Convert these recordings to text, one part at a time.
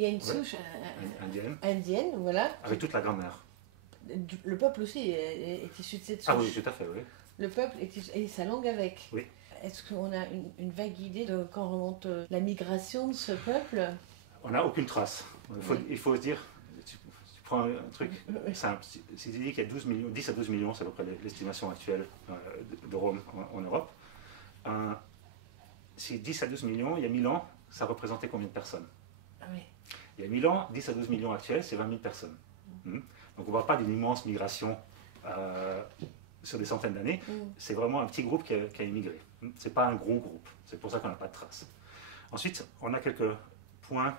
il y a une Ouais. souche Indienne, indienne, voilà. avec toute la grammaire. Le peuple aussi est issu de cette souche. Ah oui, tout à fait, oui. Le peuple est issu, et sa langue avec. Oui. Est-ce qu'on a une vague idée de quand remonte la migration de ce peuple? On n'a aucune trace. Oui. Il faut se dire, tu prends un truc simple, si tu dis qu'il y a 12 millions, 10 à 12 millions, c'est à peu près l'estimation actuelle de Roms en Europe, si 10 à 12 millions, il y a 1000 ans, ça représentait combien de personnes? Ah oui. Il y a 1000 ans, 10 à 12 millions actuels, c'est 20 000 personnes. Donc on ne voit pas d'une immense migration sur des centaines d'années. C'est vraiment un petit groupe qui a immigré. Ce n'est pas un gros groupe. C'est pour ça qu'on n'a pas de traces. Ensuite, on a quelques points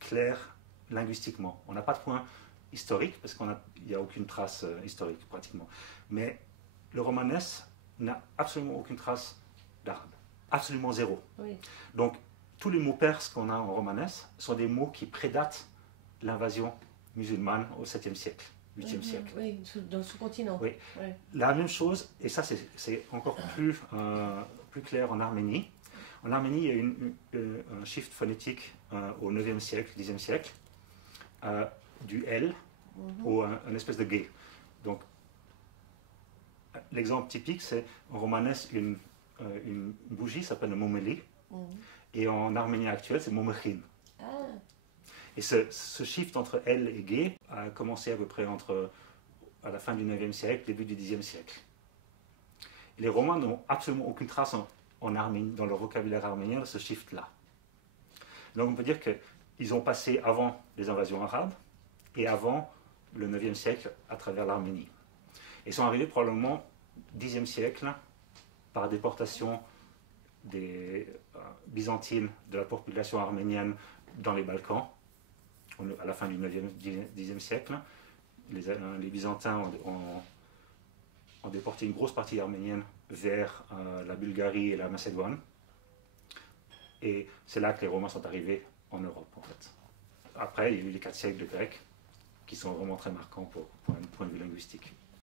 clairs linguistiquement. On n'a pas de points historiques, parce qu'il n'y a aucune trace historique pratiquement. Mais le romanès n'a absolument aucune trace d'arabe. Absolument zéro. Oui. Donc, tous les mots perses qu'on a en romanès sont des mots qui prédatent l'invasion musulmane au 7e siècle, 8e siècle. Oui, dans le sous-continent. Oui. Ouais. La même chose, et ça c'est encore plus clair en Arménie. En Arménie, il y a un shift phonétique au 9e siècle, 10e siècle, du L au un espèce de G. Donc, l'exemple typique, c'est en romanès, une bougie s'appelle le momeli, et en arménien actuel, c'est momechin. Ah. Et ce shift entre L et G a commencé à peu près à la fin du 9e siècle, début du 10e siècle. Et les Romains n'ont absolument aucune trace en Arménie, dans leur vocabulaire arménien de ce shift-là. Donc on peut dire qu'ils ont passé avant les invasions arabes et avant le 9e siècle à travers l'Arménie. Ils sont arrivés probablement 10e siècle par déportation des byzantines de la population arménienne dans les Balkans, à la fin du 9e, 10e siècle. Les Byzantins ont déporté une grosse partie arménienne vers la Bulgarie et la Macédoine. Et c'est là que les Romains sont arrivés en Europe, en fait. Après, il y a eu les 4 siècles de Grecs, qui sont vraiment très marquants pour un point de vue linguistique.